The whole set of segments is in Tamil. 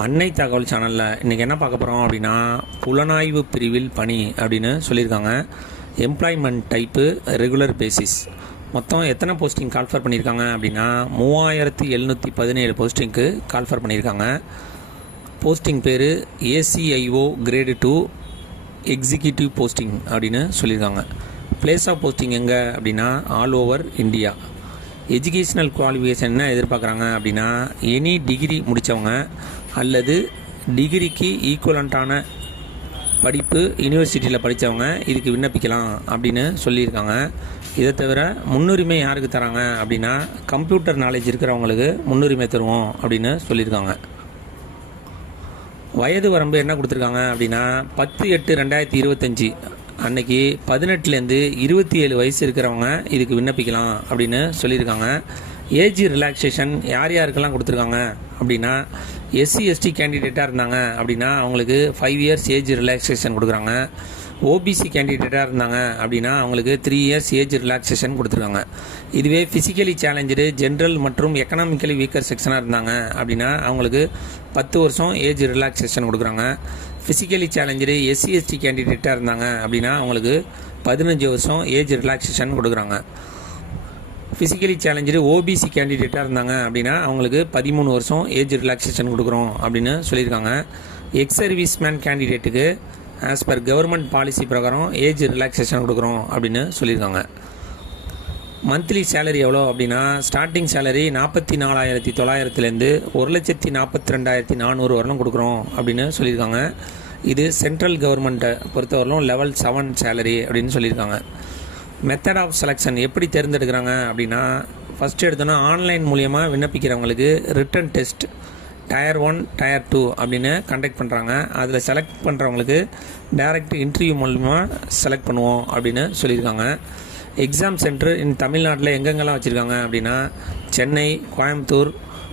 அன்னை தகவல் சேனலில் இன்றைக்கி என்ன பார்க்க போகிறோம் அப்படின்னா புலனாய்வு பிரிவில் பணி அப்படின்னு சொல்லியிருக்காங்க. எம்ப்ளாய்மெண்ட் டைப்பு ரெகுலர் பேசிஸ் மொத்தம் எத்தனை போஸ்டிங் கால்ஃபர் பண்ணியிருக்காங்க அப்படின்னா மூவாயிரத்தி எழுநூற்றி பதினேழு போஸ்டிங்க்கு கால்ஃபர் பண்ணியிருக்காங்க. போஸ்டிங் பேர் ACIO grade two executive posting அப்படின்னு சொல்லியிருக்காங்க. பிளேஸ் ஆஃப் போஸ்டிங் எங்கே அப்படின்னா all over India educational qualification என்ன எதிர்பார்க்குறாங்க அப்படின்னா எனி டிகிரி முடித்தவங்க அல்லது டிகிரிக்கு ஈக்குவலண்ட்டான படிப்பு யூனிவர்சிட்டியில் படித்தவங்க இதுக்கு விண்ணப்பிக்கலாம் அப்படின்னு சொல்லியிருக்காங்க. இதை தவிர முன்னுரிமை யாருக்கு தராங்க அப்படின்னா கம்ப்யூட்டர் நாலேஜ் இருக்கிறவங்களுக்கு முன்னுரிமை தருவோம் அப்படின்னு சொல்லியிருக்காங்க. வயது வரம்பு என்ன கொடுத்துருக்காங்க அப்படின்னா பத்து எட்டு ரெண்டாயிரத்தி இருபத்தஞ்சி அன்னைக்கு பதினெட்டுலேருந்து இருபத்தி ஏழு வயசு இருக்கிறவங்க இதுக்கு விண்ணப்பிக்கலாம் அப்படின்னு சொல்லியிருக்காங்க. ஏஜ் ரிலாக்ஸேஷன் யார் யாருக்கெல்லாம் கொடுத்துருக்காங்க அப்படின்னா எஸ்சி எஸ்டி கேண்டிடேட்டாக இருந்தாங்க அப்படின்னா அவங்களுக்கு ஃபைவ் இயர்ஸ் ஏஜ் ரிலாக்ஸேஷன் கொடுக்குறாங்க. ஓபிசி கேண்டிடேட்டாக இருந்தாங்க அப்படின்னா அவங்களுக்கு த்ரீ இயர்ஸ் ஏஜ் ரிலாக்ஸேஷன் கொடுத்துருக்காங்க. இதுவே ஃபிசிக்கலி சேலஞ்சு ஜென்ரல் மற்றும் எக்கனாமிக்கலி வீக்கர் செக்ஷனாக இருந்தாங்க அப்படின்னா அவங்களுக்கு பத்து வருஷம் ஏஜ் ரிலாக்ஸேஷன் கொடுக்குறாங்க. ஃபிசிக்கலி சேலஞ்சு எஸ்சி எஸ்டி கேண்டிடேட்டாக இருந்தாங்க அப்படின்னா அவங்களுக்கு பதினஞ்சு வருஷம் ஏஜ் ரிலாக்ஸேஷன் கொடுக்குறாங்க. ஃபிசிக்கலி சேலஞ்சு ஓபிசி கேண்டிடேட்டாக இருந்தாங்க அப்படின்னா அவங்களுக்கு பதிமூணு வருஷம் ஏஜ் ரிலாக்ஸேஷன் கொடுக்குறோம் அப்படின்னு சொல்லியிருக்காங்க. எக்ஸ் சர்வீஸ் மேன் கேண்டிடேட்டுக்கு ஆஸ் பர் கவர்மெண்ட் பாலிசி பிரகாரம் ஏஜ் ரிலாக்ஸேஷன் கொடுக்குறோம் அப்படின்னு சொல்லியிருக்காங்க. மந்த்லி சேலரி எவ்வளோ அப்படின்னா ஸ்டார்டிங் சேலரி நாற்பத்தி நாலாயிரத்தி தொள்ளாயிரத்துலேருந்து ஒரு லட்சத்தி நாற்பத்தி ரெண்டாயிரத்தி நானூறு வரலும் கொடுக்குறோம் அப்படின்னு சொல்லியிருக்காங்க. இது சென்ட்ரல் கவர்மெண்ட்டை பொறுத்தவரையிலும் லெவல் செவன் சேலரி அப்படின்னு சொல்லியிருக்காங்க. மெத்தட் ஆஃப் செலெக்ஷன் எப்படி தேர்ந்தெடுக்கிறாங்க அப்படின்னா ஃபஸ்ட்டு எடுத்தோன்னா ஆன்லைன் மூலியமாக விண்ணப்பிக்கிறவங்களுக்கு written test tier one tier two அப்படின்னு கண்டக்ட் பண்ணுறாங்க அதில் செலக்ட் பண்ணுறவங்களுக்கு டைரக்ட் இன்டர்வியூ மூலியமாக செலக்ட் பண்ணுவோம் அப்படின்னு சொல்லியிருக்காங்க. எக்ஸாம் சென்டர் இன் தமிழ்நாட்டில் எங்கெங்கெல்லாம் வச்சுருக்காங்க அப்படின்னா சென்னை கோயம்புத்தூர்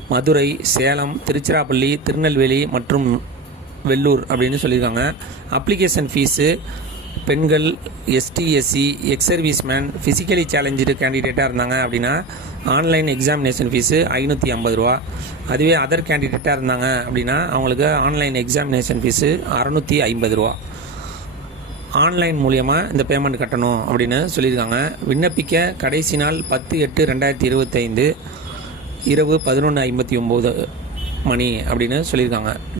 மதுரை சேலம் திருச்சிராப்பள்ளி திருநெல்வேலி மற்றும் வெள்ளூர் அப்படின்னு சொல்லியிருக்காங்க. அப்ளிகேஷன் ஃபீஸு பெண்கள் ST SC ex serviceman physically challenge கேண்டிடேட்டாக இருந்தாங்க அப்படின்னா ஆன்லைன் எக்ஸாமினேஷன் ஃபீஸு ஐநூற்றி ஐம்பது ரூபா. அதுவே அதர் கேண்டிடேட்டாக இருந்தாங்க அப்படின்னா அவங்களுக்கு ஆன்லைன் எக்ஸாமினேஷன் ஃபீஸு அறநூற்றி ஐம்பது ரூபா. ஆன்லைன் மூலியமாக இந்த பேமெண்ட் கட்டணும் அப்படின்னு சொல்லியிருக்காங்க. விண்ணப்பிக்க கடைசி நாள் பத்து எட்டு ரெண்டாயிரத்தி இருபத்தைந்து இரவு பதினொன்று ஐம்பத்தி ஒம்பது மணி அப்படின்னு சொல்லியிருக்காங்க.